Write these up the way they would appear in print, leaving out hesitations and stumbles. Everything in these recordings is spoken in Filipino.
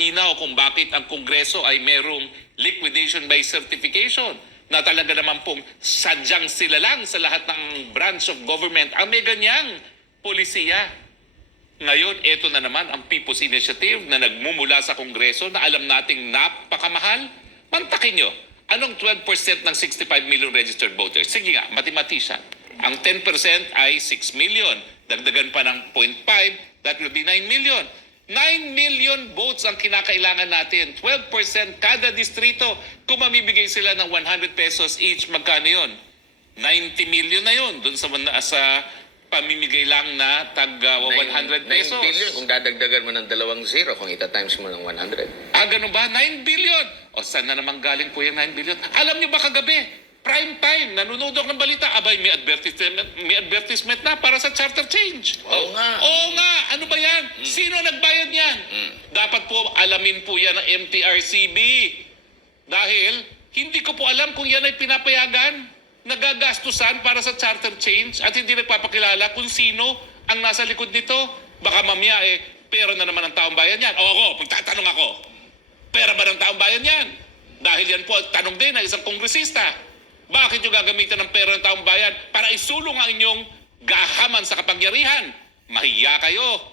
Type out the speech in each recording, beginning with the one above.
malinaw kung bakit ang Kongreso ay merong liquidation by certification na talaga naman pong sadyang sila lang sa lahat ng branch of government ang may ganyang polisiya. Ngayon, ito na naman ang People's Initiative na nagmumula sa Kongreso na alam nating napakamahal. Mantakin nyo, anong 12% ng 65 million registered voters? Sige nga, mathematician. Ang 10% ay 6 million. Dagdagan pa ng 0.5, that will be 9 million. 9 million votes ang kinakailangan natin. 12% kada distrito. Kung mamibigay sila ng 100 pesos each, magkano yun? 90 million na yun. Doon sa pamimigay lang na tag 100 pesos. 9 billion kung dadagdagan mo ng 2 zero kung ita-times mo ng 100. Ganun ba? 9 billion! O saan na naman galing po yung 9 billion? Alam niyo ba kagabi? Prime time, nanonood ako ng balita, abay may advertisement na para sa charter change. Oo nga. Oo nga, ano ba yan? Sino nagbayad yan? Dapat po alamin po yan ng MTRCB. Dahil hindi ko po alam kung yan ay pinapayagan, nagagastusan para sa charter change at hindi nagpapakilala kung sino ang nasa likod nito. Baka mamaya pera na naman ng taong bayan yan. Oo, magtatanong ako, pera ba ng taong bayan yan? Dahil yan po, tanong din ng isang kongresista. Bakit nyo gagamitan ng pera ng taong bayan para isulong ang inyong gahaman sa kapangyarihan? Mahiya kayo.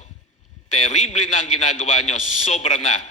Terrible na ang ginagawa nyo. Sobra na.